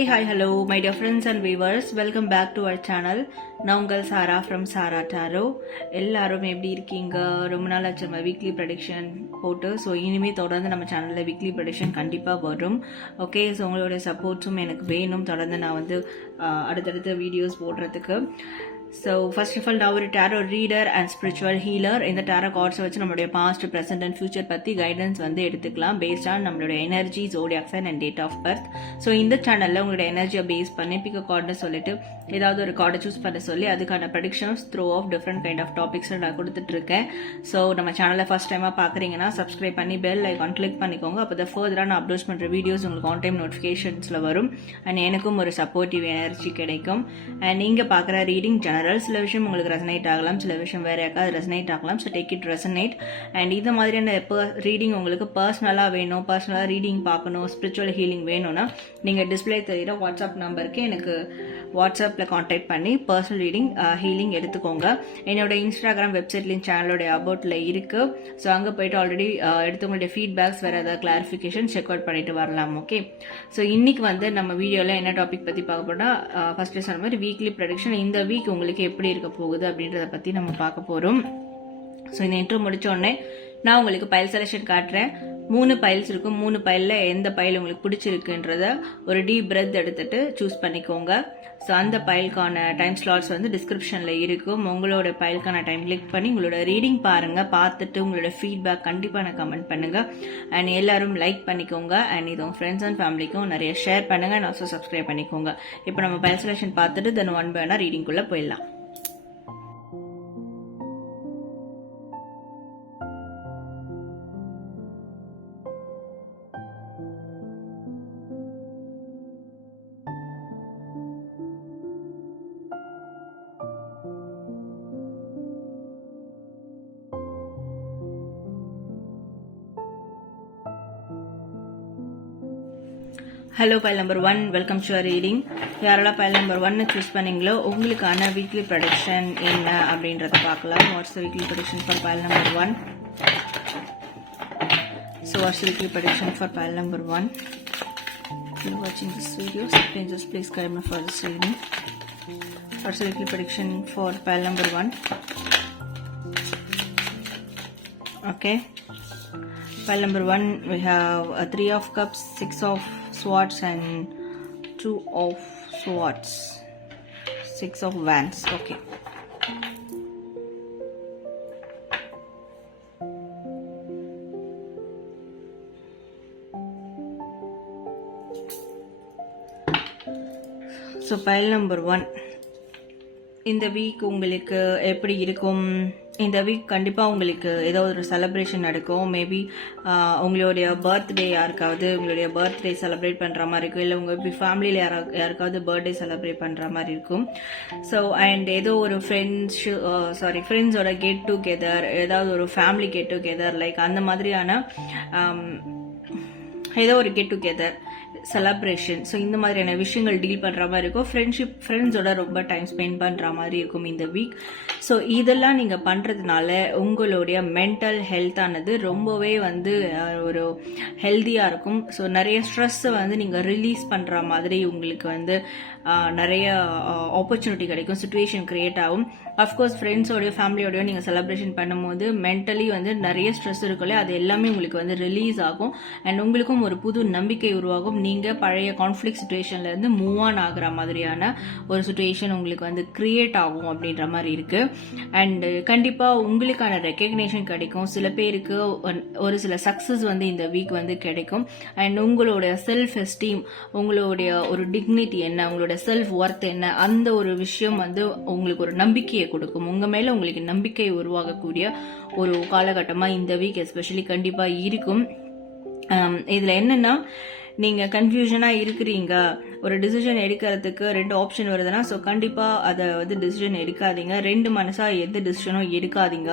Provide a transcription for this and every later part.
Hey hi hello my dear friends and viewers welcome back to our channel நான் உங்கள் சாரா from Sarah tarot எல்லாரும் எப்படி இருக்கீங்க? ரொம்ப நாள் ஆச்சு நம்ம வீக்லி ப்ரடிக்ஷன் போட்டு ஸோ இனிமேல் தொடர்ந்து நம்ம சேனலில் வீக்லி ப்ரடிக்ஷன் கண்டிப்பாக வரும். ஓகே ஸோ உங்களோட சப்போர்ட்ஸும் எனக்கு வேணும். தொடர்ந்து நான் வந்து அடுத்தடுத்த வீடியோஸ் போடுறதுக்கு. ஸோ ஃபர்ஸ்ட் ஆஃப் ஆல் நான் ஒரு tarot reader and spiritual healer இந்த டேரோ கார்ட்ஸை வச்சு நம்மளுடைய பாஸ்ட் ப்ரெசென்ட் அண்ட் ஃபியூச்சர் பற்றி கைடன்ஸ் வந்து எடுத்துக்கலாம் பேஸ்ட் ஆன் நம்மளுடைய energy zodiac sign and date of birth so இந்த சேனலில் உங்களுடைய எனர்ஜியை பேஸ் பண்ணி பிக்க கார்டுன்னு சொல்லிட்டு ஏதாவது ஒரு கார்டை சூஸ் பண்ண சொல்லி அதுக்கான predictions through of different kind of topics நான் கொடுத்துட்டு இருக்கேன் ஸோ நம்ம சேனலை ஃபஸ்ட் டைமாக பார்க்குறீங்கன்னா சப்ஸ்கிரைப் பண்ணி பெல் ஐக்கான் கிளிக் பண்ணிக்கோங்க. அப்போ தான் ஃபர்தராக நான் அப்லோட் பண்ணுற வீடியோஸ் உங்களுக்கு ஆன் டைம் நோட்டிஃபிகேஷன்ஸில் வரும். அண்ட் எனக்கும் ஒரு சப்போர்ட்டிவ் எனர்ஜி கிடைக்கும். அண்ட் நீங்கள் பார்க்குற ரீடிங் ஜன ஜெனரல் சில விஷயம் உங்களுக்கு ரெசனேட் ஆகலாம் சில விஷயம் வேற யாருக்காவது ரெசனைட் ஆகலாம். So take it resonate and இந்த மாதிரியான ரீடிங் உங்களுக்கு பர்சனலாக வேணும் பர்சனலாக ரீடிங் பார்க்கணும் ஸ்பிரிச்சுவல் ஹீலிங் வேணும்னா நீங்கள் டிஸ்பிளே தெரியுற வாட்ஸ்அப் நம்பருக்கு எனக்கு வாட்ஸ்அப்பில் காண்டாக்ட் பண்ணி பர்சனல் ரீடிங் ஹீலிங் எடுத்துக்கோங்க. என்னோட இன்ஸ்டாகிராம் வெப்சைட்லேயும் சேனலோட அபவுட்டில் இருக்குது ஸோ அங்கே போயிட்டு ஆல்ரெடி எடுத்தவங்களுடைய ஃபீட்பேக்ஸ் வேறு ஏதாவது கிளாரிஃபிகேஷன் செக் அவுட் பண்ணிட்டு வரலாம் ஓகே ஸோ இன்னைக்கு வந்து நம்ம வீடியோவில் என்ன டாபிக் பற்றி பார்க்க போனால் ஃபர்ஸ்ட் சொன்ன மாதிரி வீக்லி ப்ரொடக்ஷன் இந்த வீக் உங்களுக்கு எப்படி இருக்க போகுது அப்படின்றத பற்றி நம்ம பார்க்க போகிறோம் ஸோ இந்த இன்ட்ரோ முடிச்ச உடனே நான் உங்களுக்கு பைல் செலெக்ஷன் காட்டுறேன். மூணு பைல்ஸ் இருக்கும். மூணு பைலில் எந்த பைல் உங்களுக்கு பிடிச்சிருக்குன்றத ஒரு டீப் பிரெத் எடுத்துட்டு சூஸ் பண்ணிக்கோங்க. ஸோ அந்த பைலுக்கான டைம் ஸ்லாட்ஸ் வந்து டிஸ்கிரிப்ஷனில் இருக்கும். உங்களோட பைலுக்கான டைம் கிளிக் பண்ணி உங்களோட ரீடிங் பாருங்கள் பார்த்துட்டு உங்களோட ஃபீட்பேக் கண்டிப்பாக எனக்கு கமெண்ட் பண்ணுங்கள் அண்ட் எல்லாரும் லைக் பண்ணிக்கோங்க. அண்ட் இது உங்கள் ஃப்ரெண்ட்ஸ் அண்ட் ஃபேமிலிக்கும் நிறைய ஷேர் பண்ணுங்கள் அண்ட் ஆல்சோ சப்ஸ்கிரைப் பண்ணிக்கோங்க. இப்போ நம்ம பைல் செலெக்ஷன் பார்த்துட்டு தென் ஒன் பை ஒன்னாக ரீடிங்குள்ளே போயிடலாம். Hello pile number one welcome to reading யாரெல்லாம் பைல் நம்பர் ஒன்னு சூஸ் பண்ணீங்களோ உங்களுக்கான வீக்லி ப்ரொடக்ஷன் என்ன அப்படின்றத பார்க்கலாம் what's weekly prediction for pile number one so what's weekly prediction for pile number one If you're watching this video, strangers, please guide me for this reading. What's the weekly prediction for pile number one? Okay. Pile number one, we have a three of cups, six of swords, and two of swords. Six of wands. Okay. So pile number one இந்த week உங்களுக்கு எப்படி இருக்கும் இந்த week கண்டிப்பாக உங்களுக்கு ஏதோ ஒரு celebration நடக்கும். மேபி உங்களுடைய பர்த்டே யாருக்காவது உங்களுடைய பர்த்டே செலிப்ரேட் பண்ணுற மாதிரி இருக்கும். இல்லை உங்கள் ஃபேமிலியில் யாரா யாருக்காவது பர்த்டே செலிப்ரேட் பண்ணுற மாதிரி இருக்கும். ஸோ அண்ட் ஏதோ ஒரு ஃப்ரெண்ட்ஸ் சாரி ஃப்ரெண்ட்ஸோட கெட் டுகெதர் ஏதாவது ஒரு ஃபேமிலி கெட் டுகெதர் லைக் அந்த மாதிரியான ஏதோ ஒரு கெட் டுகெதர் செலப்ரேஷன் ஸோ இந்த மாதிரியான விஷயங்கள் டீல் பண்ணுற மாதிரி இருக்கும். ஃப்ரெண்ட்ஷிப் ஃப்ரெண்ட்ஸோட ரொம்ப டைம் ஸ்பெண்ட் பண்ணுற மாதிரி இருக்கும் இந்த வீக் ஸோ இதெல்லாம் நீங்கள் பண்ணுறதுனால உங்களுடைய மென்டல் ஹெல்த்தானது ரொம்பவே வந்து ஒரு ஹெல்த்தியாக இருக்கும். ஸோ நிறைய ஸ்ட்ரெஸ்ஸை வந்து நீங்கள் ரிலீஸ் பண்ணுற மாதிரி உங்களுக்கு வந்து நிறைய ஆப்பர்ச்சுனிட்டி கிடைக்கும் சுச்சுவேஷன் க்ரியேட் ஆகும். அஃப்கோர்ஸ் ஃப்ரெண்ட்ஸோடய ஃபேமிலியோடய நீங்கள் செலப்ரேஷன் பண்ணும்போது மென்டலி வந்து நிறைய ஸ்ட்ரெஸ் இருக்குல்ல அது எல்லாமே உங்களுக்கு வந்து ரிலீஸ் ஆகும். அண்ட் உங்களுக்கும் ஒரு புது நம்பிக்கை உருவாகும். நீங்கள் பழைய கான்ஃப்ளிக் சுச்சுவேஷன்லேருந்து மூவ் ஆன் ஆகிற மாதிரியான ஒரு சுச்சுவேஷன் உங்களுக்கு வந்து க்ரியேட் ஆகும் அப்படின்ற மாதிரி இருக்குது அண்ட் கண்டிப்பாக உங்களுக்கான ரெக்கக்னேஷன் கிடைக்கும். சில பேருக்கு ஒன்- ஒரு சில சக்ஸஸ் வந்து இந்த வீக் வந்து கிடைக்கும். அண்ட் உங்களோட செல்ஃப் எஸ்டீம் உங்களுடைய ஒரு டிக்னிட்டி என்ன உங்களோட செல்ஃப் ஒர்த் என்ன? அந்த ஒரு விஷயம் வந்து உங்களுக்கு ஒரு நம்பிக்கையை கொடுக்கும். உங்கள் மேலே உங்களுக்கு நம்பிக்கை உருவாகக்கூடிய ஒரு காலகட்டமாக இந்த வீக் எஸ்பெஷலி கண்டிப்பாக இருக்கும். இதில் என்னென்னா நீங்கள் கன்ஃபியூஷனாக இருக்கிறீங்க. ஒரு டிசிஷன் எடுக்கிறதுக்கு ரெண்டு ஆப்ஷன் வருதுன்னா ஸோ கண்டிப்பாக அதை வந்து டிசிஷன் எடுக்காதீங்க. ரெண்டு மனசாக எந்த டிசிஷனும் எடுக்காதீங்க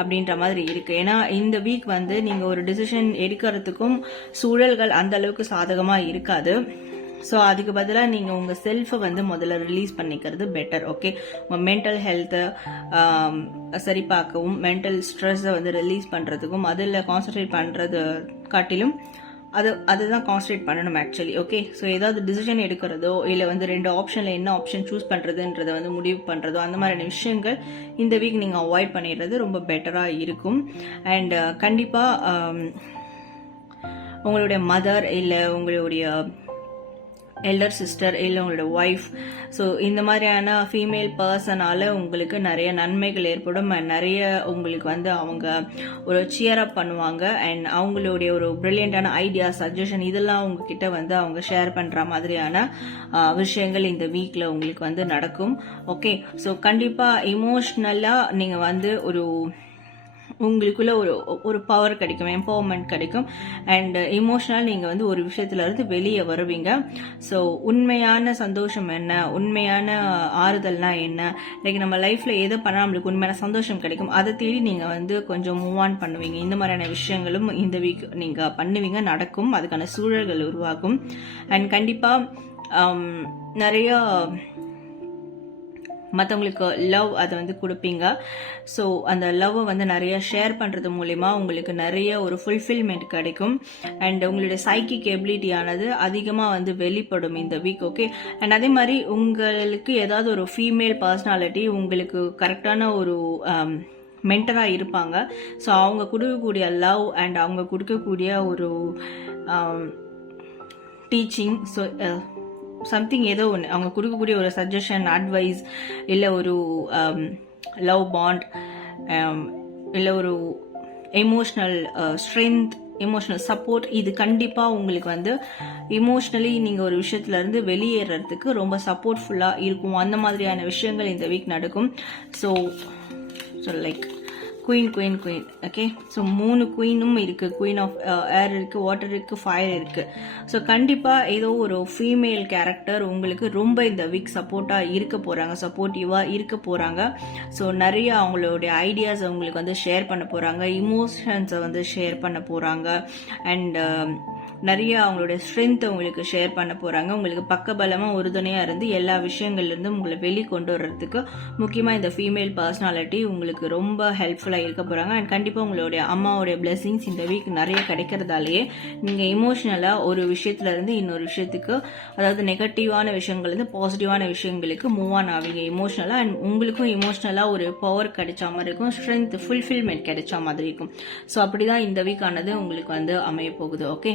அப்படின்ற மாதிரி இருக்குது ஏன்னா இந்த வீக் வந்து நீங்கள் ஒரு டிசிஷன் எடுக்கிறதுக்கும் சூழல்கள் அந்த அளவுக்கு சாதகமாக இருக்காது. ஸோ அதுக்கு பதிலாக நீங்கள் உங்கள் செல்ஃபை வந்து முதல்ல ரிலீஸ் பண்ணிக்கிறது பெட்டர் ஓகே உங்கள் மென்டல் ஹெல்த்தை சரி பார்க்கவும் மென்டல் ஸ்ட்ரெஸ்ஸை வந்து ரிலீஸ் பண்ணுறதுக்கும் அதில் கான்சன்ட்ரேட் பண்ணுறது காட்டிலும் அது அதுதான் கான்சன்ட்ரேட் பண்ணணும் ஆக்சுவலி ஓகே ஸோ ஏதாவது டிசிஷன் எடுக்கிறதோ இல்லை வந்து ரெண்டு ஆப்ஷனில் என்ன ஆப்ஷன் சூஸ் பண்ணுறதுன்றதை வந்து முடிவு பண்ணுறதோ அந்த மாதிரியான விஷயங்கள் இந்த வீக் நீங்கள் அவாய்ட் பண்ணிடுறது ரொம்ப பெட்டராக இருக்கும். அண்ட் கண்டிப்பாக உங்களுடைய மதர் இல்லை உங்களுடைய எல்டர் சிஸ்டர் இல்லை உங்களோட ஒய்ஃப் ஸோ இந்த மாதிரியான ஃபீமேல் பர்சனால உங்களுக்கு நிறைய நன்மைகள் ஏற்படும். அண்ட் நிறைய உங்களுக்கு வந்து அவங்க ஒரு சியர் அப் பண்ணுவாங்க. அண்ட் அவங்களுடைய ஒரு ப்ரில்லியண்டான ஐடியா சஜஷன் இதெல்லாம் உங்ககிட்ட வந்து அவங்க ஷேர் பண்ணுற மாதிரியான விஷயங்கள் இந்த வீக்கில் உங்களுக்கு வந்து நடக்கும். ஓகே ஸோ கண்டிப்பாக இமோஷ்னலாக நீங்கள் வந்து ஒரு உங்களுக்குள்ள ஒரு ஒரு பவர் கிடைக்கும் எம்பவர்மெண்ட் கிடைக்கும். அண்ட் இமோஷனல் நீங்கள் வந்து ஒரு விஷயத்துல இருந்து வெளியே வருவீங்க. ஸோ உண்மையான சந்தோஷம் என்ன? உண்மையான ஆறுதல்னா என்ன? லைக் நம்ம லைஃப்ல எதை பண்ணால் நம்மளுக்கு உண்மையான சந்தோஷம் கிடைக்கும்? அதை தேடி நீங்கள் வந்து கொஞ்சம் மூவ் ஆன் பண்ணுவீங்க. இந்த மாதிரியான விஷயங்களும் இந்த வீக் நீங்கள் பண்ணுவீங்க நடக்கும். அதுக்கான சூழல்கள் உருவாகும். அண்ட் கண்டிப்பாக um, நிறைய மற்றவங்களுக்கு லவ் அதை வந்து கொடுப்பீங்க. ஸோ அந்த லவ்வை வந்து நிறைய ஷேர் பண்ணுறது மூலிமா உங்களுக்கு நிறைய ஒரு ஃபுல்ஃபில்மெண்ட் கிடைக்கும். அண்ட் உங்களுடைய சைக்கிக் எபிலிட்டியானது அதிகமாக வந்து வெளிப்படும் இந்த வீக் ஓகே அண்ட் அதே மாதிரி உங்களுக்கு ஏதாவது ஒரு ஃபீமேல் பர்சனாலிட்டி உங்களுக்கு கரெக்டான ஒரு um, மென்டராக இருப்பாங்க. ஸோ அவங்க கொடுக்கக்கூடிய லவ் அண்ட் அவங்க கொடுக்கக்கூடிய ஒரு um, டீச்சிங் ஸோ சம்திங் ஏதோ ஒன்று அவங்க கொடுக்கக்கூடிய ஒரு சஜஷன் அட்வைஸ் இல்லை ஒரு லவ் பாண்ட் இல்லை ஒரு எமோஷ்னல் ஸ்ட்ரென்த் எமோஷ்னல் சப்போர்ட் இது கண்டிப்பாக உங்களுக்கு வந்து இமோஷ்னலி நீங்கள் ஒரு விஷயத்துலேருந்து வெளியேறதுக்கு ரொம்ப சப்போர்ட்ஃபுல்லாக இருக்கும். அந்த மாதிரியான விஷயங்கள் இந்த வீக் நடக்கும். So so like queen queen queen okay so மூணு குயினும் இருக்குது குயின் ஆஃப் ஏர் uh, இருக்குது வாட்டர் இருக்குது ஃபயர் இருக்குது ஸோ கண்டிப்பாக ஏதோ ஒரு ஃபீமேல் கேரக்டர் உங்களுக்கு ரொம்ப இந்த வீக் சப்போர்ட்டாக இருக்க போகிறாங்க சப்போர்ட்டிவாக இருக்க போகிறாங்க ஸோ நிறைய அவங்களுடைய ஐடியாஸ் உங்களுக்கு வந்து ஷேர் பண்ண போகிறாங்க இமோஷன்ஸை வந்து ஷேர் பண்ண போகிறாங்க அண்ட் நிறைய அவங்களுடைய ஸ்ட்ரென்த் உங்களுக்கு ஷேர் பண்ண போகிறாங்க உங்களுக்கு பக்கபலமாக உறுதுணையாக இருந்து எல்லா விஷயங்கள்லேருந்தும் உங்களை வெளி கொண்டு வர்றதுக்கு முக்கியமாக இந்த ஃபீமேல் பர்சனாலிட்டி உங்களுக்கு ரொம்ப ஹெல்ப்ஃபுல்லாக இருக்க போகிறாங்க அண்ட் கண்டிப்பாக உங்களுடைய அம்மாவுடைய பிளெஸிங்ஸ் இந்த வீக் நிறைய கிடைக்கிறதாலேயே நீங்கள் இமோஷ்னலாக ஒரு விஷயத்துலேருந்து இன்னொரு விஷயத்துக்கு அதாவது நெகட்டிவான விஷயங்கள்லேருந்து பாசிட்டிவான விஷயங்களுக்கு மூவ் ஆன் ஆவீங்க. இமோஷ்னலாக அண்ட் உங்களுக்கும் இமோஷ்னலாக ஒரு பவர் கிடைச்ச மாதிரி இருக்கும். ஸ்ட்ரென்த் ஃபுல்ஃபில்மெண்ட் கிடைச்ச மாதிரி இருக்கும். ஸோ அப்படிதான் இந்த வீக் ஆனது உங்களுக்கு வந்து அமைய போகுது. Okay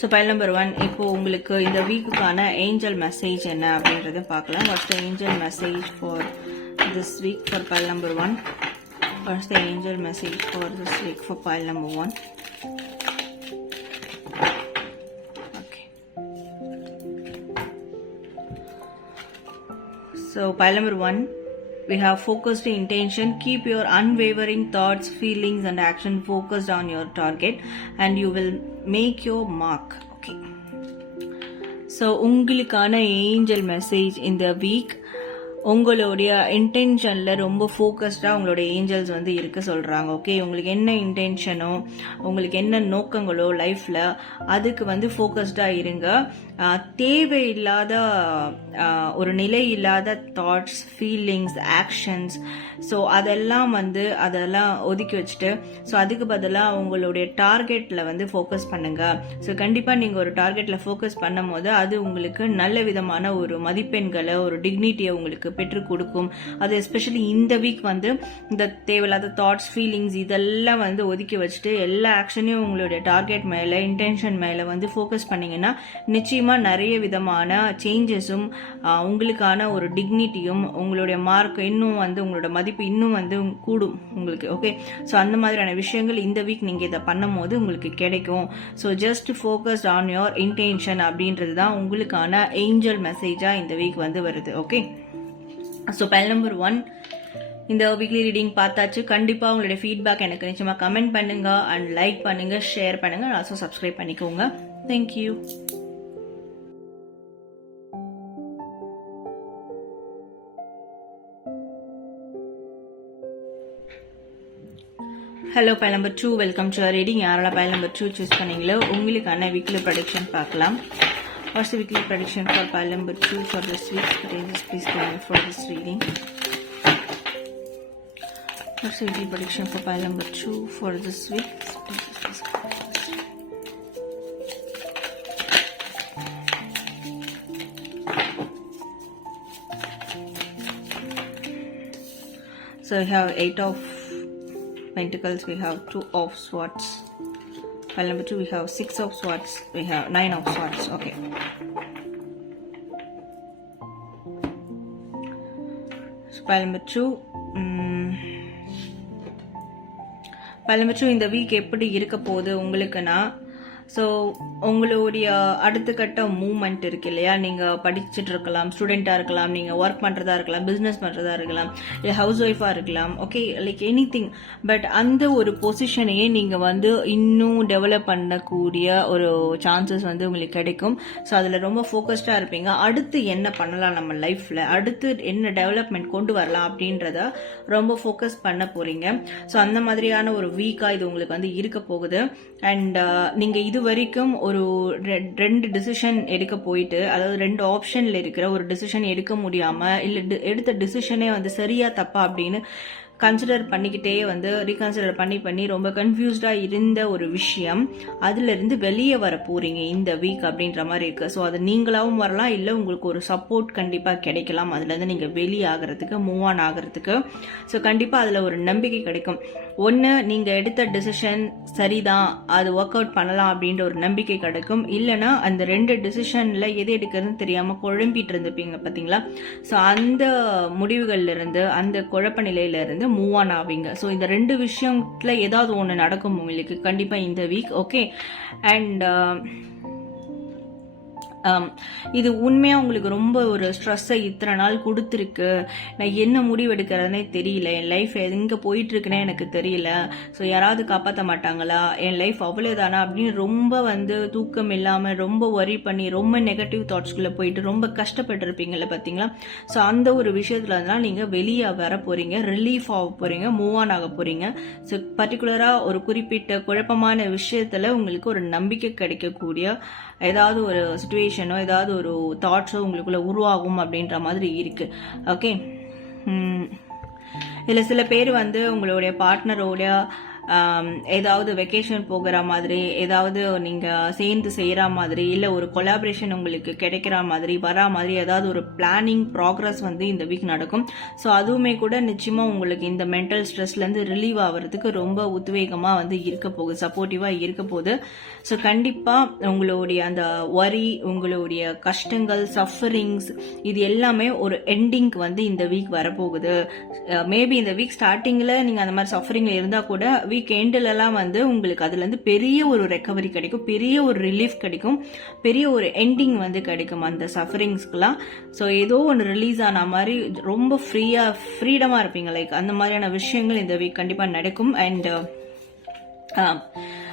so pile number one இப்போ உங்களுக்கு இந்த வீக்குக்கான ஏஞ்சல் மெசேஜ் என்ன அப்படின்றத பார்க்கலாம். First angel message for this week for pile number one first angel message for this week for pile number one okay so pile number one we have focused intention. Keep your unwavering thoughts, feelings, and action focused on your target, and you will make your mark. Okay. So உங்களுக்கான angel message இந்த week உங்களுடைய இன்டென்ஷனில் ரொம்ப ஃபோக்கஸ்டாக உங்களுடைய Angeles வந்து இருக்க சொல்கிறாங்க okay உங்களுக்கு என்ன இன்டென்ஷனோ உங்களுக்கு என்ன நோக்கங்களோ லைஃப்பில் அதுக்கு வந்து ஃபோக்கஸ்டாக இருங்க. தேவையில்லாத ஒரு நிலை இல்லாத தாட்ஸ் ஃபீலிங்ஸ் ஆக்ஷன்ஸ் ஸோ அதெல்லாம் வந்து அதெல்லாம் ஒதுக்கி வச்சுட்டு ஸோ அதுக்கு பதிலாக உங்களுடைய டார்கெட்டில் வந்து ஃபோக்கஸ் பண்ணுங்கள் ஸோ கண்டிப்பாக நீங்கள் ஒரு டார்கெட்டில் ஃபோக்கஸ் பண்ணும் போது அது உங்களுக்கு நல்ல விதமான ஒரு மதிப்பெண்களை ஒரு டிக்னிட்டியை உங்களுக்கு பெற்றுக் கொடுக்கும். அது எஸ்பெஷலி இந்த வீக் வந்து இந்த தேவையில்லாத தாட்ஸ் ஃபீலிங்ஸ் இதெல்லாம் வந்து ஒதுக்கி வச்சுட்டு எல்லா ஆக்ஷனையும் உங்களுடைய டார்கெட் மேலே இன்டென்ஷன் மேலே வந்து ஃபோக்கஸ் பண்ணிங்கன்னா நிச்சயமாக நிறைய விதமான சேஞ்சஸும் உங்களுக்கான ஒரு டிக்னிட்டியும் உங்களுடைய மார்க் இன்னும் வந்து உங்களோட மதிப்பு இன்னும் வந்து கூடும் உங்களுக்கு ஓகே ஸோ அந்த மாதிரியான விஷயங்கள் இந்த வீக் நீங்கள் இதை பண்ணும் போது உங்களுக்கு கிடைக்கும். So just focused on your intention அப்படின்றது தான் உங்களுக்கான ஏஞ்சல் மெசேஜாக இந்த வீக் வந்து வருது okay so pile number one இந்த வீக்லி ரீடிங் பார்த்தாச்சு. கண்டிப்பாக உங்களுடைய ஃபீட்பேக் எனக்கு நிச்சயமாக கமெண்ட் பண்ணுங்க அண்ட் லைக் பண்ணுங்க ஷேர் பண்ணுங்க. ஆல்சோ சப்ஸ்கிரைப் பண்ணிக்கோங்க. Thank you hello pile number two welcome to reading யாரெல்லாம் பயல் நம்பர் டூ சூஸ் பண்ணீங்களோ உங்களுக்கான வீக்லி ப்ரொடக்ஷன் பார்க்கலாம். What's the weekly prediction for pile number 2 for this week? Ranges, please comment for this reading. What's the weekly prediction for pile number 2 for this week? So we have 8 of Pentacles, we have 2 of Swords. Pile number two, we have six of swords, we have nine of swords. Okay. So pile number two. mm, pile number two இந்த week எப்படி இருக்க போகுது உங்களுக்குன்னா so உங்களுடைய அடுத்த கட்ட moment இருக்கு இல்லையா? நீங்கள் படிச்சுட்டு இருக்கலாம் ஸ்டூடெண்ட்டாக இருக்கலாம் நீங்கள் ஒர்க் பண்ணுறதா இருக்கலாம் பிஸ்னஸ் பண்ணுறதா இருக்கலாம் இல்லை ஹவுஸ் ஒய்ஃபாக இருக்கலாம் okay like anything but அந்த ஒரு பொசிஷனையே நீங்கள் வந்து இன்னும் டெவலப் பண்ணக்கூடிய ஒரு சான்சஸ் வந்து உங்களுக்கு கிடைக்கும். ஸோ அதில் ரொம்ப ஃபோக்கஸ்டாக இருப்பீங்க. அடுத்து என்ன பண்ணலாம் நம்ம லைஃப்பில் அடுத்து என்ன டெவலப்மெண்ட் கொண்டு வரலாம் அப்படின்றத ரொம்ப ஃபோக்கஸ் பண்ண போகிறீங்க ஸோ அந்த மாதிரியான ஒரு வீக்காக இது உங்களுக்கு வந்து இருக்க போகுது. அண்ட் நீங்கள் இது வரைக்கும் ஒரு ரெ- ரெண்டு டிசிஷன் எடுக்க போயிட்டு அதாவது ரெண்டு ஆப்ஷனில் இருக்கிற ஒரு டிசிஷன் எடுக்க முடியாமல் இல்லை எடுத்த டிசிஷனே வந்து சரியா தப்பா அப்படின்னு கன்சிடர் பண்ணிக்கிட்டே வந்து ரீகன்சிடர் பண்ணி பண்ணி ரொம்ப கன்ஃபியூஸ்டாக இருந்த ஒரு விஷயம். அதுலேருந்து வெளியே வர போகிறீங்க இந்த வீக் அப்படின்ற மாதிரி இருக்குது ஸோ அது நீங்களாகவும் வரலாம் இல்லை உங்களுக்கு ஒரு சப்போர்ட் கண்டிப்பாக கிடைக்கலாம். அதுலேருந்து நீங்கள் வெளியாகிறதுக்கு மூவ் ஆன் ஆகிறதுக்கு. ஸோ கண்டிப்பாக அதில் ஒரு நம்பிக்கை கிடைக்கும். ஒன்று நீங்கள் எடுத்த டிசிஷன் சரிதான். அது ஒர்க் அவுட் பண்ணலாம் அப்படின்ற ஒரு நம்பிக்கை கிடைக்கும். இல்லைன்னா அந்த ரெண்டு டிசிஷனில் எது எடுக்கிறதுன்னு தெரியாமல் குழம்பிட்டு இருந்துப்பீங்க பார்த்தீங்களா ஸோ அந்த முடிவுகள்லேருந்து அந்த குழப்ப நிலையிலேருந்து மூவ் ஆன் ஆவீங்க. ஸோ இந்த ரெண்டு விஷயத்தில் ஏதாவது ஒன்று நடக்கும் உங்களுக்கு கண்டிப்பாக இந்த வீக் ஓகே அண்ட் இது உண்மையாக உங்களுக்கு ரொம்ப ஒரு ஸ்ட்ரெஸ்ஸை இத்தனை நாள் கொடுத்துருக்கு? நான் என்ன முடிவு எடுக்கிறதுனே தெரியல. என் லைஃப் எங்கே போயிட்டுருக்குன்னே எனக்கு தெரியல. ஸோ யாராவது காப்பாற்ற மாட்டாங்களா? என் லைஃப் அவ்வளோதானா அப்படின்னு ரொம்ப வந்து தூக்கம் இல்லாமல் ரொம்ப ஒரி பண்ணி ரொம்ப நெகட்டிவ் தாட்ஸ்குள்ளே போயிட்டு ரொம்ப கஷ்டப்பட்டுருப்பீங்கள்ல பார்த்தீங்களா ஸோ அந்த ஒரு விஷயத்துல இருந்தால் நீங்கள் வெளியே வர போகிறீங்க ரிலீஃப் ஆக போகிறீங்க மூவ் ஆன் ஆக போகிறீங்க ஸோ பர்டிகுலராக ஒரு குறிப்பிட்ட குழப்பமான விஷயத்தில் உங்களுக்கு ஒரு நம்பிக்கை கிடைக்கக்கூடிய ஏதாவது ஒரு சுச்சுவேஷன் ஏதாவது ஒரு தாட்ஸோ உங்களுக்குள்ள உருவாகும் அப்படின்ற மாதிரி இருக்கு. ஓகே இதில் சில பேர் வந்து உங்களுடைய பார்ட்னரோட ஏதாவது வெக்கேஷன் போகிற மாதிரி ஏதாவது நீங்கள் சேர்ந்து செய்கிற மாதிரி இல்லை ஒரு கொலாபரேஷன் உங்களுக்கு கிடைக்கிற மாதிரி வரா மாதிரி ஏதாவது ஒரு பிளானிங் ப்ராக்ரஸ் வந்து இந்த வீக் நடக்கும். ஸோ அதுவுமே கூட நிச்சயமாக உங்களுக்கு இந்த மென்டல் ஸ்ட்ரெஸ்லேருந்து ரிலீவ் ஆகிறதுக்கு ரொம்ப உத்வேகமாக வந்து இருக்க போகுது சப்போர்ட்டிவாக இருக்க போகுது. ஸோ கண்டிப்பாக உங்களுடைய அந்த வரி உங்களுடைய கஷ்டங்கள் சஃபரிங்ஸ் இது எல்லாமே ஒரு எண்டிங்க்கு வந்து இந்த வீக் வரப்போகுது. Uh, மேபி இந்த வீக் ஸ்டார்டிங்கில் நீங்கள் அந்த மாதிரி சஃபரிங்கில் இருந்தால் கூட வீக் எண்டிலலாம் வந்து உங்களுக்கு அதுலேருந்து பெரிய ஒரு ரெக்கவரி கிடைக்கும். பெரிய ஒரு ரிலீஃப் கிடைக்கும். பெரிய ஒரு எண்டிங் வந்து கிடைக்கும் அந்த சஃபரிங்ஸ்க்குலாம் ஸோ ஏதோ ஒன்று ரிலீஸ் ஆன மாதிரி ரொம்ப ஃப்ரீயாக ஃப்ரீடமாக இருப்பீங்க. லைக் அந்த மாதிரியான விஷயங்கள் இந்த வீக் கண்டிப்பாக நடக்கும். அண்ட்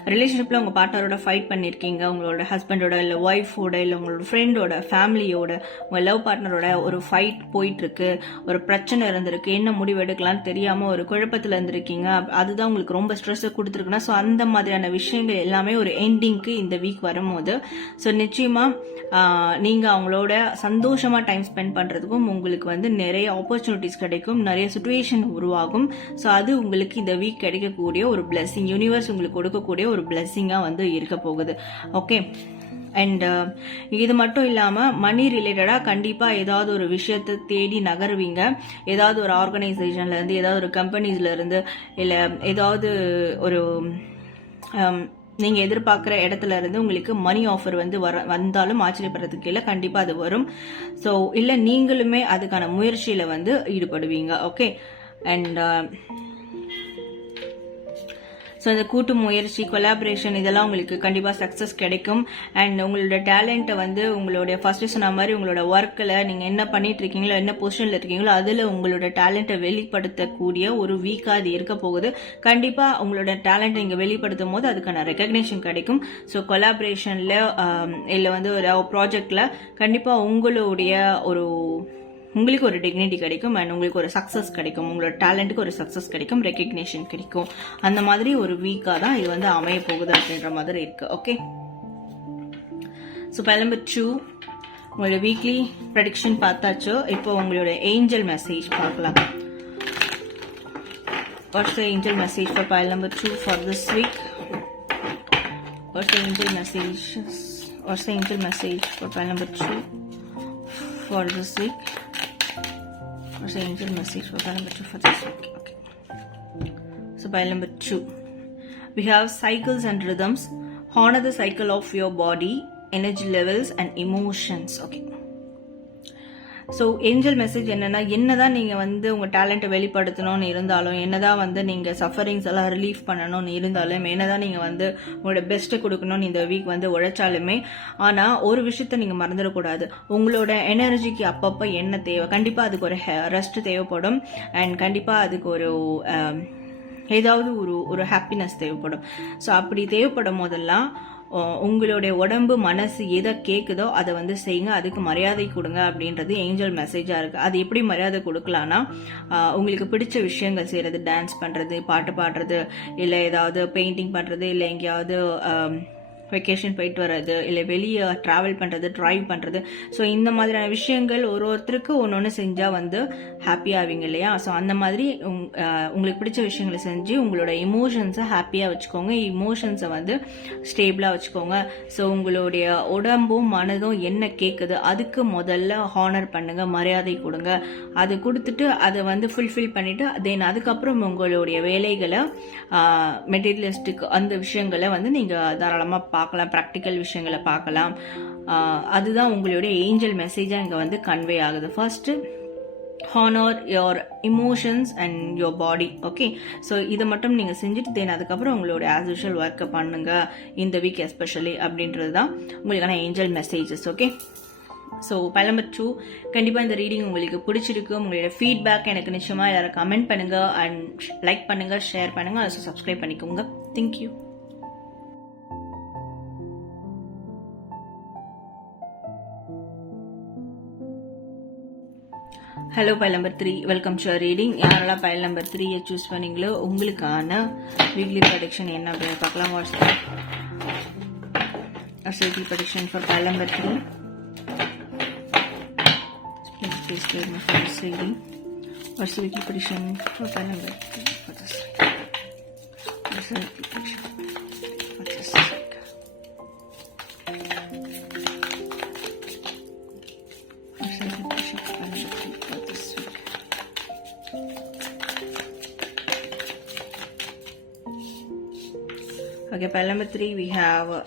ரிலேஷன்ஷிப்பில் உங்கள் பார்ட்னரோட ஃபைட் பண்ணியிருக்கீங்க உங்களோட ஹஸ்பண்டோட இல்லை ஒய்ஃபோட இல்லை உங்களோட ஃப்ரெண்டோட ஃபேமிலியோட உங்கள் லவ் பார்ட்னரோட ஒரு ஃபைட் போயிட்டுருக்கு ஒரு பிரச்சனை இருந்திருக்கு என்ன முடிவு எடுக்கலாம்னு தெரியாமல் ஒரு குழப்பத்தில் இருந்திருக்கீங்க அதுதான் உங்களுக்கு ரொம்ப ஸ்ட்ரெஸ்ஸை கொடுத்துருக்குன்னா ஸோ அந்த மாதிரியான விஷயங்கள் எல்லாமே ஒரு எண்டிங்க்கு இந்த வீக் வரும்போது ஸோ நிச்சயமாக நீங்கள் அவங்களோட சந்தோஷமாக டைம் ஸ்பெண்ட் பண்ணுறதுக்கும் உங்களுக்கு வந்து நிறைய ஆப்பர்ச்சுனிட்டிஸ் கிடைக்கும் நிறைய சுச்சுவேஷன் உருவாகும் ஸோ அது உங்களுக்கு இந்த வீக் கிடைக்கக்கூடிய ஒரு பிளெஸிங் யூனிவர்ஸ் உங்களுக்கு கொடுக்கக்கூடிய ஒரு பிளெஸிங்காக வந்து இருக்க போகுது. ஓகே அண்ட் uh, இது மட்டும் இல்லாமல் மணி ரிலேட்டடாக கண்டிப்பாக ஏதாவது ஒரு விஷயத்தை தேடி நகருவீங்க. ஏதாவது ஒரு ஆர்கனைசேஷன்லேருந்து ஏதாவது ஒரு கம்பெனிஸ்லேருந்து இல்லை ஏதாவது ஒரு um, நீங்கள் எதிர்பார்க்குற இடத்துல இருந்து உங்களுக்கு மணி ஆஃபர் வந்து வர வந்தாலும் ஆச்சரியப்படுறதுக்கு இல்லை கண்டிப்பாக அது வரும். ஸோ இல்லை நீங்களுமே அதுக்கான முயற்சியில் வந்து ஈடுபடுவீங்க. ஓகே அண்ட் ஸோ இந்த கூட்டு முயற்சி கொலாபரேஷன் இதெல்லாம் உங்களுக்கு கண்டிப்பாக சக்ஸஸ் கிடைக்கும். அண்ட் உங்களோட டேலண்ட்டை வந்து உங்களுடைய ஃபர்ஸ்ட் சொன்ன மாதிரி உங்களோட ஒர்க்கில் நீங்கள் என்ன பண்ணிட்டு இருக்கீங்களோ என்ன பொசிஷனில் இருக்கீங்களோ அதில் உங்களோட டேலண்ட்டை வெளிப்படுத்தக்கூடிய ஒரு வீக்காக அது இருக்க போகுது. கண்டிப்பாக உங்களோட டேலண்ட்டை நீங்கள் வெளிப்படுத்தும் போது அதுக்கான ரெக்கக்னேஷன் கிடைக்கும். ஸோ கொலாபரேஷனில் இல்லை வந்து ஒரு ப்ராஜெக்டில் கண்டிப்பாக உங்களுடைய ஒரு உங்களுக்கு ஒரு டிக்னிட்டி கிடைக்கும் அண்ட் உங்களுக்கு ஒரு சக்ஸஸ் கிடைக்கும் உங்களோட டேலண்ட்டுக்கு ஒரு சக்ஸஸ் கிடைக்கும் ரெக்கக்னேஷன் கிடைக்கும் அந்த மாதிரி ஒரு வீக்காக தான் இது வந்து அமைய போகுது அப்படின்ற மாதிரி இருக்கு ஓகே ஸோ நம்பர் டூ உங்களோட வீக்லி ப்ரடிக்ஷன் பார்த்தாச்சோ இப்போ உங்களோட ஏஞ்சல் மெசேஜ் பார்க்கலாம் What's the angel message for pile number two for this week? What's the angel message? What's the angel message for pile number two for this week? There's an angel message for card number 2 for this week. Okay. So, pile number 2. We have cycles and rhythms. Honor the cycle of your body, energy levels, and emotions. Okay. So angel message என்னன்னா என்னதான் நீங்கள் வந்து உங்கள் டேலண்ட்டை வெளிப்படுத்தணும்னு இருந்தாலும் என்னதான் வந்து நீங்கள் sufferings எல்லாம் ரிலீஃப் பண்ணணும்னு இருந்தாலும் என்னதான் நீங்கள் வந்து உங்களோட பெஸ்ட்டை கொடுக்கணும்னு இந்த வீக் வந்து உழைச்சாலுமே ஆனால் ஒரு விஷயத்த நீங்கள் மறந்துடக்கூடாது. உங்களோட எனர்ஜிக்கு அப்பப்போ என்ன தேவை? கண்டிப்பாக அதுக்கு ஒரு ரெஸ்ட் தேவைப்படும். அண்ட் கண்டிப்பாக அதுக்கு ஒரு ஏதாவது ஒரு ஒரு ஹாப்பினஸ் தேவைப்படும். ஸோ அப்படி தேவைப்படும் போதெல்லாம் உங்களுடைய உடம்பு மனசு எதை கேட்குதோ அதை வந்து செய்யுங்க. அதுக்கு மரியாதை கொடுங்க அப்படின்றது ஏஞ்சல் மெசேஜாக இருக்குது அது எப்படி மரியாதை கொடுக்கலான்னா உங்களுக்கு பிடிச்ச விஷயங்கள் செய்கிறது டான்ஸ் பண்ணுறது பாட்டு பாடுறது இல்லை ஏதாவது பெயிண்டிங் பண்ணுறது இல்லை எங்கேயாவது வெக்கேஷன் போயிட்டு வர்றது இல்லை வெளியே ட்ராவல் பண்ணுறது ட்ரைவ் பண்ணுறது ஸோ இந்த மாதிரியான விஷயங்கள் ஒரு ஒருத்தருக்கு ஒன்று ஒன்று செஞ்சால் வந்து ஹாப்பி ஆவீங்க இல்லையா? ஸோ அந்த மாதிரி உங்- உங்களுக்கு பிடிச்ச விஷயங்களை செஞ்சு உங்களோட இமோஷன்ஸை ஹாப்பியாக வச்சுக்கோங்க. இமோஷன்ஸை வந்து ஸ்டேபிளாக வச்சுக்கோங்க. ஸோ உங்களுடைய உடம்பும் மனதும் என்ன கேட்குது அதுக்கு முதல்ல ஹானர் பண்ணுங்க மரியாதை கொடுங்க. அது கொடுத்துட்டு அதை வந்து ஃபுல்ஃபில் பண்ணிவிட்டு தென் அதுக்கப்புறம் உங்களுடைய வேலைகளை மெட்டீரியலிஸ்ட்டுக்கு அந்த விஷயங்களை வந்து நீங்கள் தாராளமாக பார்க்கலாம் ப்ராக்டிக்கல் விஷயங்களை பார்க்கலாம். அதுதான் உங்களுடைய ஏஞ்சல் மெசேஜாக இங்கே வந்து கன்வே ஆகுது. First honour your emotions and your body okay so இதை மட்டும் நீங்கள் செஞ்சுட்டு தென் அதுக்கப்புறம் உங்களோட ஆஸ் யூஷுவல் ஒர்க்கை பண்ணுங்கள் இந்த வீக் எஸ்பெஷலி அப்படின்றது தான் உங்களுக்கான ஏஞ்சல் மெசேஜஸ் ஓகே ஸோ பழம்பர் டூ கண்டிப்பாக இந்த ரீடிங் உங்களுக்கு பிடிச்சிருக்கு. உங்களோட ஃபீட்பேக் எனக்கு நிச்சயமாக எல்லாரும் கமெண்ட் பண்ணுங்கள் அண்ட் லைக் பண்ணுங்கள் ஷேர் பண்ணுங்கள் also சப்ஸ்கிரைப் பண்ணிக்கோங்க. Thank you hello pile number three welcome to reading யாரெல்லாம் பைல் நம்பர் த்ரீயை சூஸ் பண்ணீங்களோ உங்களுக்கான வீக்லி ப்ரொடக்ஷன் என்ன அப்படின்னு பார்க்கலாம். What's up weekly production for pile number three Please please give me for this reading. What's Okay, pile number three we have uh,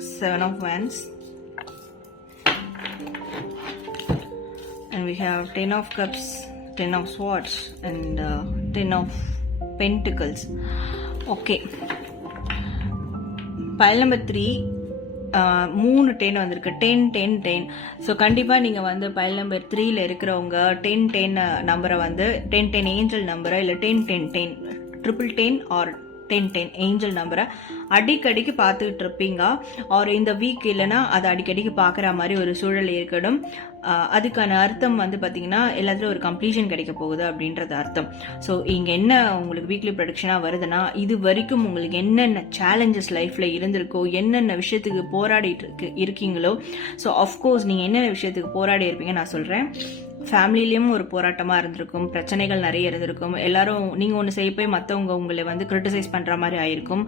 seven of wands. and we have 10 of cups 10 of swords and uh, 10 of pentacles. Okay. Pile number 3 uh, மூணு ten வந்திருக்கு. Ten ten ten so கண்டிப்பாக நீங்கள் வந்து பயல் number த்ரீல இருக்கிறவங்க ten ten நம்பரை வந்து டென் டென் ஏஞ்சல் நம்பரை இல்லை ten ten ten triple ten or ten ten angel நம்பரை அடிக்கடிக்கு பார்த்துக்கிட்டு இருப்பீங்க. ஆர் இந்த வீக் இல்லைன்னா அதை அடிக்கடிக்கு பார்க்குற மாதிரி ஒரு சூழல் இருக்கணும் அதுக்கான அர்த்தம் வந்து பார்த்தீங்கன்னா எல்லாத்துலையும் ஒரு கம்ப்ளீஷன் கிடைக்க போகுது அப்படின்றது அர்த்தம். ஸோ இங்கே என்ன உங்களுக்கு வீக்லி ப்ரொடக்ஷனாக வருதுன்னா இது வரைக்கும் உங்களுக்கு என்னென்ன சேலஞ்சஸ் லைஃப்பில் இருந்திருக்கோ என்னென்ன விஷயத்துக்கு போராடிட்டு இருக்கு இருக்கீங்களோ ஸோ அஃப்கோர்ஸ் நீங்கள் என்னென்ன விஷயத்துக்கு போராடி இருப்பீங்க நான் சொல்கிறேன் ஃபேமிலிலையும் ஒரு போராட்டமாக இருந்திருக்கும். பிரச்சனைகள் நிறைய இருந்திருக்கும். எல்லாரும் நீங்கள் ஒன்று செய்ய போய் மற்றவங்க உங்களை வந்து கிரிட்டிசைஸ் பண்ணுற மாதிரி ஆயிருக்கும்.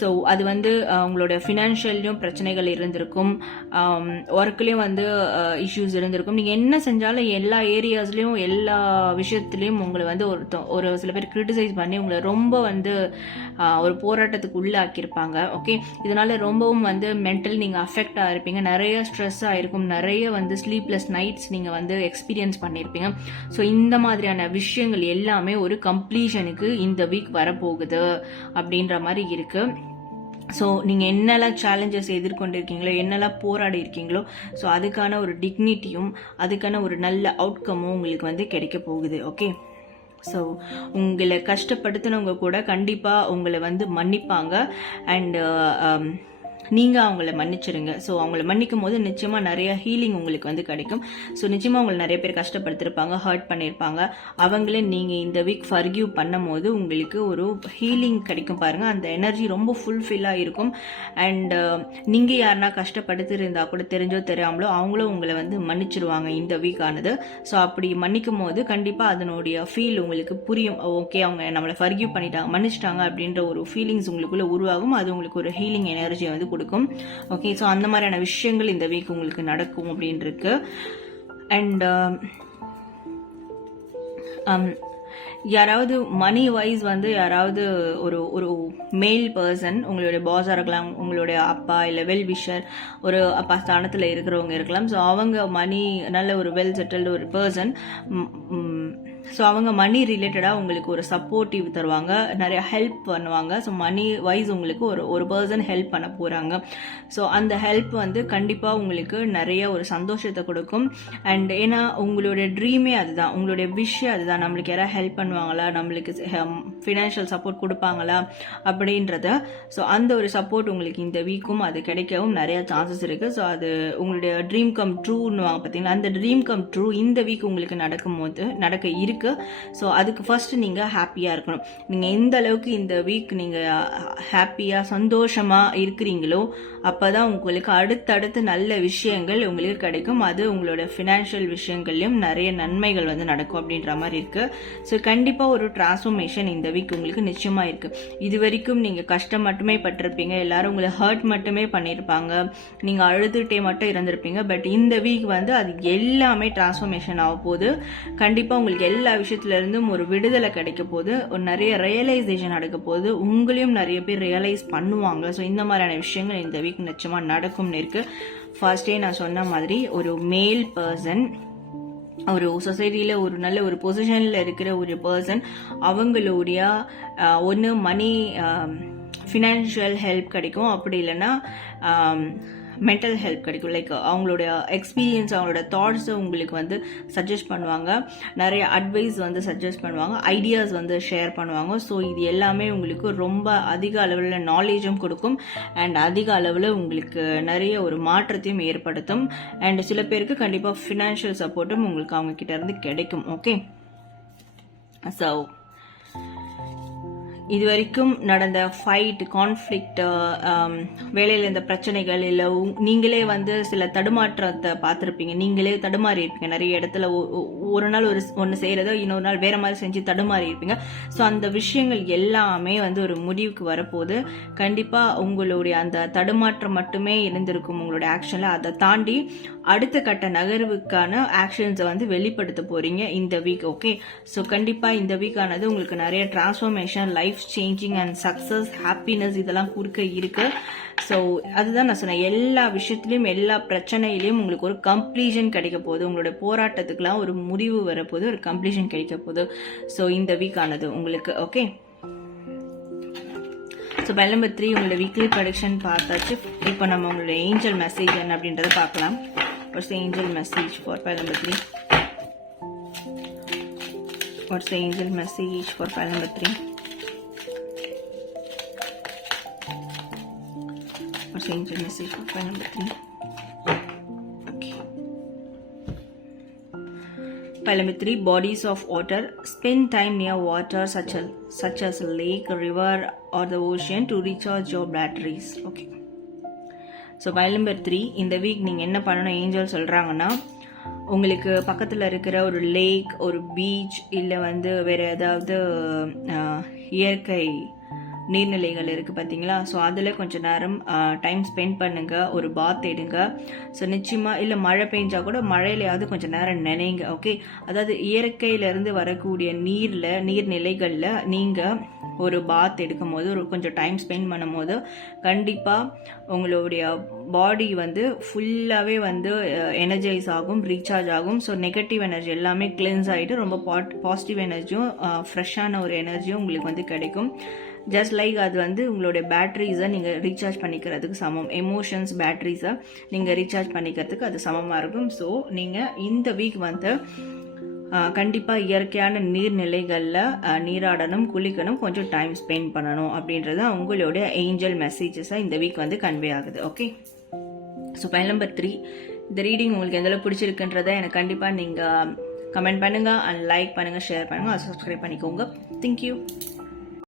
ஸோ அது வந்து உங்களோட ஃபினான்ஷியல்லையும் பிரச்சனைகள் இருந்திருக்கும். ஒர்க்லேயும் வந்து இஷ்யூஸ் இருந்திருக்கும். நீங்கள் என்ன செஞ்சாலும் எல்லா ஏரியாஸ்லேயும் எல்லா விஷயத்துலையும் உங்களை வந்து ஒருத்த ஒரு சில பேர் கிரிட்டிசைஸ் பண்ணி உங்களை ரொம்ப வந்து ஒரு போராட்டத்துக்கு உள்ளாக்கியிருப்பாங்க. ஓகே இதனால ரொம்பவும் வந்து மென்டல் நீங்கள் அஃபெக்ட் ஆகிருப்பீங்க நிறைய ஸ்ட்ரெஸ் ஆயிருக்கும். நிறைய வந்து ஸ்லீப்லெஸ் நைட்ஸ் நீங்கள் வந்து எக்ஸ்பீரியன்ஸ் பண்ணியிருப்பீங்க. ஸோ இந்த மாதிரியான விஷயங்கள் எல்லாமே ஒரு கம்ப்ளீஷனுக்கு இந்த வீக் வரப்போகுது அப்படின்ற மாதிரி இருக்கு. ஸோ நீங்கள் என்னெல்லாம் சேலஞ்சஸ் எதிர்கொண்டிருக்கீங்களோ என்னெல்லாம் போராடி இருக்கீங்களோ ஸோ அதுக்கான ஒரு டிக்னிட்டியும் அதுக்கான ஒரு நல்ல அவுட்கமும் உங்களுக்கு வந்து கிடைக்க போகுது. ஓகே ஸோ உங்களை கஷ்டப்படுத்தினவங்க கூட கண்டிப்பாக உங்களை வந்து மன்னிப்பாங்க. அண்ட் நீங்கள் அவங்கள மன்னிச்சிருங்க. ஸோ அவங்கள மன்னிக்கும் போது நிச்சயமாக நிறைய ஹீலிங் உங்களுக்கு வந்து கிடைக்கும். ஸோ நிச்சயமாக உங்களை நிறைய பேர் கஷ்டப்படுத்திருப்பாங்க ஹர்ட் பண்ணியிருப்பாங்க அவங்களே நீங்கள் இந்த வீக் ஃபர்கியூ பண்ணும் போது உங்களுக்கு ஒரு ஹீலிங் கிடைக்கும் பாருங்கள் அந்த எனர்ஜி ரொம்ப ஃபுல்ஃபில்லாக இருக்கும். அண்ட் uh, நீங்கள் யாருனா கஷ்டப்படுத்திருந்தா கூட தெரிஞ்சோ தெரியாமலோ அவங்களும் உங்களை வந்து மன்னிச்சிருவாங்க இந்த வீக் ஆனது. ஸோ அப்படி மன்னிக்கும் போது கண்டிப்பாக அதனுடைய ஃபீல் உங்களுக்கு புரியும். ஓகே அவங்க நம்மளை ஃபர்கியூ பண்ணிட்டாங்க மன்னிச்சிட்டாங்க அப்படின்ற ஒரு ஃபீலிங்ஸ் உங்களுக்குள்ளே உருவாகும். அது உங்களுக்கு ஒரு ஹீலிங் எனர்ஜியை வந்து கொடுக்கும். ஓகே ஸோ அந்த மாதிரியான விஷயங்கள் இந்த வீக் உங்களுக்கு நடக்கும் அப்படின்னுருக்கு அண்ட் um, um, யாராவது மணி வைஸ் வந்து யாராவது ஒரு ஒரு மேல் பர்சன் உங்களுடைய பாஸாக இருக்கலாம் உங்களுடைய அப்பா இல்லை வெல் விஷர் ஒரு அப்பா ஸ்தானத்தில் இருக்கிறவங்க இருக்கலாம். ஸோ அவங்க மணி நல்ல ஒரு வெல் செட்டில்டு ஒரு பர்சன் ஸோ அவங்க மணி ரிலேட்டடாக உங்களுக்கு ஒரு சப்போர்ட்டிவ் தருவாங்க. நிறைய ஹெல்ப் பண்ணுவாங்க. ஸோ மணி வைஸ் உங்களுக்கு ஒரு ஒரு பர்சன் ஹெல்ப் பண்ண போகிறாங்க ஸோ அந்த ஹெல்ப் வந்து கண்டிப்பாக உங்களுக்கு நிறைய ஒரு சந்தோஷத்தை கொடுக்கும். அண்ட் ஏன்னா உங்களுடைய ட்ரீமே அதுதான். உங்களுடைய விஷயம் அதுதான். நம்மளுக்கு யாராவது ஹெல்ப் பண்ணுவாங்களா? நம்மளுக்கு ஃபினான்ஷியல் சப்போர்ட் கொடுப்பாங்களா? அப்படின்றத ஸோ அந்த ஒரு சப்போர்ட் உங்களுக்கு இந்த வீக்கும் அது கிடைக்கவும் நிறைய சான்சஸ் இருக்குது ஸோ அது உங்களுடைய ட்ரீம் கம் ட்ரூன்னு பார்த்தீங்களா அந்த ட்ரீம் கம் ட்ரூ இந்த வீக் உங்களுக்கு நடக்கும்போது நடக்க இருக்கு. ஸோ அதுக்கு ஃபர்ஸ்ட் நீங்கள் ஹாப்பியாக இருக்கணும். நீங்கள் எந்த அளவுக்கு இந்த வீக் நீங்கள் ஹாப்பியாக சந்தோஷமாக இருக்கிறீங்களோ அப்போ தான் உங்களுக்கு அடுத்தடுத்து நல்ல விஷயங்கள் உங்களுக்கு கிடைக்கும். அது உங்களோட ஃபினான்ஷியல் விஷயங்கள்லையும் நிறைய நன்மைகள் வந்து நடக்கும் அப்படின்ற மாதிரி இருக்குது ஸோ கண்டிப்பாக ஒரு டிரான்ஸ்ஃபர்மேஷன் இந்த வீக் உங்களுக்கு நிச்சயமாக இருக்குது இது வரைக்கும் நீங்கள் கஷ்டம் மட்டுமே பட்டிருப்பீங்க. எல்லாரும் உங்களை ஹர்ட் மட்டுமே பண்ணியிருப்பாங்க நீங்கள் அழுதுகிட்டே மட்டும் இருந்திருப்பீங்க. பட் இந்த வீக் வந்து அது எல்லாமே டிரான்ஸ்ஃபர்மேஷன் ஆக போகுது. கண்டிப்பாக உங்களுக்கு எல்லா விஷயத்துல விஷயத்துலேருந்தும் ஒரு விடுதலை கிடைக்க போது ஒரு நிறைய ரியலைசேஷன் நடக்க போது உங்களையும் நிறைய பேர் ரியலைஸ் பண்ணுவாங்க. ஸோ இந்த மாதிரியான விஷயங்கள் இந்த வீக் நிச்சயமாக நடக்கும்னு இருக்குது ஃபர்ஸ்டே நான் சொன்ன மாதிரி ஒரு மேல் பர்சன் ஒரு சொசைட்டியில் ஒரு நல்ல ஒரு பொசிஷனில் இருக்கிற ஒரு பர்சன் அவங்களுடைய ஒன்று மணி ஃபினான்ஷியல் ஹெல்ப் கிடைக்கும். அப்படி இல்லைன்னா மென்டல் ஹெல்ப் கிடைக்கும். லைக் அவங்களுடைய எக்ஸ்பீரியன்ஸ் அவங்களோட தாட்ஸை உங்களுக்கு வந்து சஜஸ்ட் பண்ணுவாங்க. நிறைய அட்வைஸ் வந்து சஜஸ்ட் பண்ணுவாங்க. ஐடியாஸ் வந்து ஷேர் பண்ணுவாங்க. ஸோ இது எல்லாமே உங்களுக்கு ரொம்ப அதிக அளவில் நாலேஜும் கொடுக்கும். அண்ட் அதிக அளவில் உங்களுக்கு நிறைய ஒரு மாற்றத்தையும் ஏற்படுத்தும். அண்ட் சில பேருக்கு கண்டிப்பாக ஃபினான்ஷியல் சப்போர்ட்டும் உங்களுக்கு அவங்க கிட்டேருந்து கிடைக்கும். ஓகே ஸோ இது வரைக்கும் நடந்த ஃபைட் கான்ஃப்ளிக்ட் வேலையில் இருந்த பிரச்சனைகள் இல்லை நீங்களே வந்து சில தடுமாற்றத்தை பார்த்துருப்பீங்க. நீங்களே தடுமாறி இருப்பீங்க. நிறைய இடத்துல ஒரு நாள் ஒரு ஒன்று செய்கிறதோ இன்னொரு நாள் வேறு மாதிரி செஞ்சு தடுமாறி இருப்பீங்க. ஸோ அந்த விஷயங்கள் எல்லாமே வந்து ஒரு முடிவுக்கு வரப்போது கண்டிப்பாக உங்களுடைய அந்த தடுமாற்றம் மட்டுமே இருந்திருக்கும் உங்களுடைய ஆக்ஷனில் அதை தாண்டி அடுத்த கட்ட நகர்வுக்கான ஆக்ஷன்ஸை வந்து வெளிப்படுத்த போகிறீங்க இந்த வீக் ஓகே ஸோ கண்டிப்பாக இந்த வீக் ஆனது உங்களுக்கு நிறைய transformation life changing and success happiness இதெல்லாம் கொடுக்க இருக்கு. ஸோ அதுதான் நான் சொன்னேன். எல்லா விஷயத்துலையும் எல்லா பிரச்சனையிலையும் உங்களுக்கு ஒரு கம்ப்ளீஷன் கிடைக்க போகுது. உங்களோட போராட்டத்துக்குலாம் ஒரு முடிவு வரப்போகுது ஒரு கம்ப்ளீஷன் கிடைக்க போகுது. ஸோ இந்த வீக் ஆனது உங்களுக்கு okay so pile number three உங்களோட வீக்லி ப்ரொடக்ஷன் பார்த்தாச்சு. இப்போ நம்ம உங்களோட ஏஞ்சல் மெசேஜ் என்ன அப்படின்றத பார்க்கலாம். What's angel message for for number three 3 angel message for message number three change the message for file number 3 okay file number 3 bodies of water spend time near water such as such as a lake a river or the ocean to recharge your batteries okay so pile number three இந்த week நீங்கள் என்ன பண்ணணும் angel சொல்கிறாங்கன்னா உங்களுக்கு பக்கத்தில் இருக்கிற ஒரு லேக் ஒரு பீச் இல்லை வந்து வேறு ஏதாவது இயற்கை நீர்நிலைகள் இருக்குது பார்த்தீங்களா ஸோ அதில் கொஞ்சம் நேரம் டைம் ஸ்பெண்ட் பண்ணுங்கள் ஒரு பாத் எடுங்க. ஸோ நிச்சயமாக இல்லை மழை பெஞ்சால் கூட மழையிலையாவது கொஞ்சம் நேரம் நினைங்க ஓகே அதாவது இயற்கையிலேருந்து வரக்கூடிய நீரில் நீர்நிலைகளில் நீங்கள் ஒரு பாத் எடுக்கும் போது ஒரு கொஞ்சம் டைம் ஸ்பெண்ட் பண்ணும் போது கண்டிப்பாக உங்களுடைய பாடி வந்து ஃபுல்லாகவே வந்து எனர்ஜைஸ் ஆகும் ரீசார்ஜ் ஆகும். ஸோ நெகட்டிவ் எனர்ஜி எல்லாமே கிளென்ஸ் ஆகிட்டு ரொம்ப பாட் பாசிட்டிவ் எனர்ஜியும் ஃப்ரெஷ்ஷான ஒரு எனர்ஜியும் உங்களுக்கு வந்து கிடைக்கும். ஜஸ்ட் லைக் அது வந்து உங்களுடைய பேட்ரிஸை நீங்கள் ரீசார்ஜ் பண்ணிக்கிறதுக்கு சமம். எமோஷன்ஸ் பேட்ரிஸை நீங்கள் ரீசார்ஜ் பண்ணிக்கிறதுக்கு அது சமமாக இருக்கும். ஸோ நீங்கள் இந்த வீக் வந்து கண்டிப்பாக இயற்கையான நீர்நிலைகளில் நீராடணும் குளிக்கணும் கொஞ்சம் டைம் ஸ்பெண்ட் பண்ணணும் அப்படின்றது உங்களுடைய ஏஞ்சல் மெசேஜஸாக இந்த வீக் வந்து கன்வே ஆகுது. Okay so pile number three இந்த ரீடிங் உங்களுக்கு எந்தளவு பிடிச்சிருக்குன்றதை எனக்கு கண்டிப்பாக நீங்கள் கமெண்ட் பண்ணுங்கள் அண்ட் லைக் பண்ணுங்கள் ஷேர் பண்ணுங்கள் சப்ஸ்கிரைப் பண்ணிக்கோங்க. Thank you